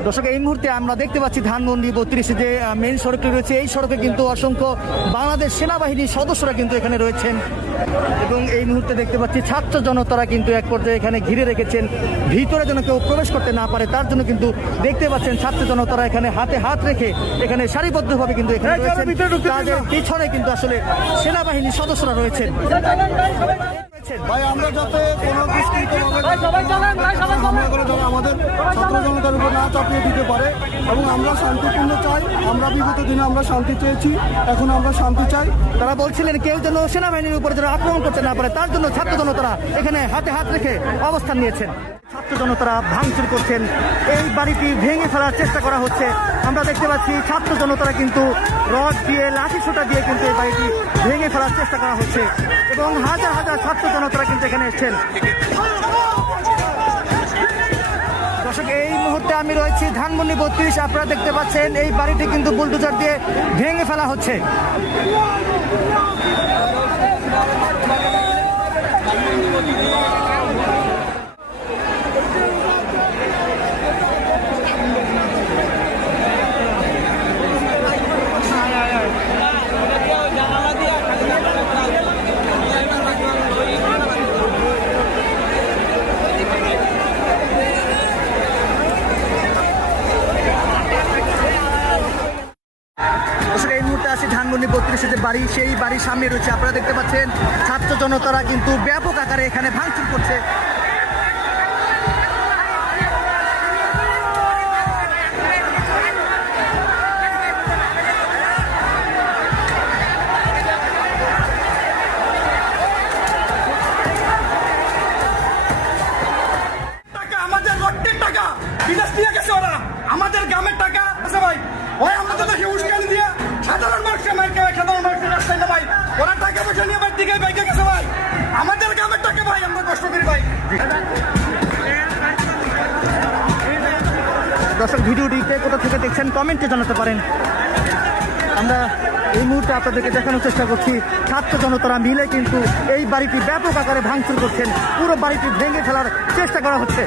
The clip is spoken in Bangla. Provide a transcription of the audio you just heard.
দর্শক, এই মুহূর্তে আমরা দেখতে পাচ্ছি ধানমন্ডি 32 যে মেইন সড়কটি রয়েছে, এই সড়কে কিন্তু অসংখ্য বাংলাদেশ সেনাবাহিনীর সদস্যরা কিন্তু এখানে রয়েছেন এবং এই মুহূর্তে দেখতে পাচ্ছি ছাত্র জনতারা কিন্তু এক পর্যায়ে এখানে ঘিরে রেখেছেন, ভিতরে যেন কেউ প্রবেশ করতে না পারে তার জন্য কিন্তু দেখতে পাচ্ছেন ছাত্র জনতারা এখানে হাতে হাত রেখে এখানে সারিবদ্ধভাবে কিন্তু এখানে রয়েছেন। তাদের পিছনে কিন্তু আসলে সেনাবাহিনীর সদস্যরা রয়েছেন। ভাই আমরা যাতে কোনো হামলা করে যারা আমাদের ছাত্র জনতার উপর না চাপিয়ে দিতে পারে এবং আমরা শান্তিপূর্ণ চাই। আমরা বিগত দিনে আমরা শান্তি চেয়েছি, এখন আমরা শান্তি চাই। তারা বলছিলেন কেউ যেন সেনাবাহিনীর উপরে যারা আক্রমণ করতে না পারে তার জন্য ছাত্র জনতারা এখানে হাতে হাত রেখে অবস্থান নিয়েছেন। ছাত্র জনতারা ভাঙচুর করছেন, এই বাড়িটি ভেঙে ফেলার চেষ্টা করা হচ্ছে। আমরা দেখতে পাচ্ছি ছাত্র জনতারা কিন্তু রড দিয়ে লাঠি ছোটা দিয়ে কিন্তু এই বাড়িটি ভেঙে ফেলার চেষ্টা করা হচ্ছে এবং হাজার হাজার ছাত্র জনতারা কিন্তু এখানে এসেছেন। দর্শক, এই মুহূর্তে আমি রয়েছি ধানমন্ডি 32। আপনারা দেখতে পাচ্ছেন এই বাড়িটি কিন্তু বুলডোজার দিয়ে ভেঙে ফেলা হচ্ছে। এই মুহূর্তে আছে ধানমন্ডি 32 যে বাড়ি, সেই বাড়ির সামনে রয়েছে। আপনারা দেখতে পাচ্ছেন ছাত্র জনতারা কিন্তু ব্যাপক আকারে এখানে ভাঙচুর করছে। আমাদের রক্তের টাকা বিদেশ দিয়ে গেছে, ওরা আমাদের গ্রামের টাকা আছে ভাই। ওই আমরা তো উস্কানি দিয়ে সাধারণ মানুষকে মাইকে সাধারণ মানুষের রাস্তায় না ভাই, ওরা টাকা পয়সা নিয়ে ভাই দিকে বাইকে গেছে ভাই। আমাদের গ্রামের টাকা ভাই, আমরা কষ্ট করি ভাই। দর্শক, ভিডিওটিতে কোথা থেকে দেখছেন কমেন্টে জানাতে পারেন। আমরা এই মুহূর্তে আপনাদেরকে দেখানোর চেষ্টা করছি ছাত্র জনতারা মিলে কিন্তু এই বাড়িটি ব্যাপক আকারে ভাঙচুর করছেন, পুরো বাড়িটি ভেঙে ফেলার চেষ্টা করা হচ্ছে।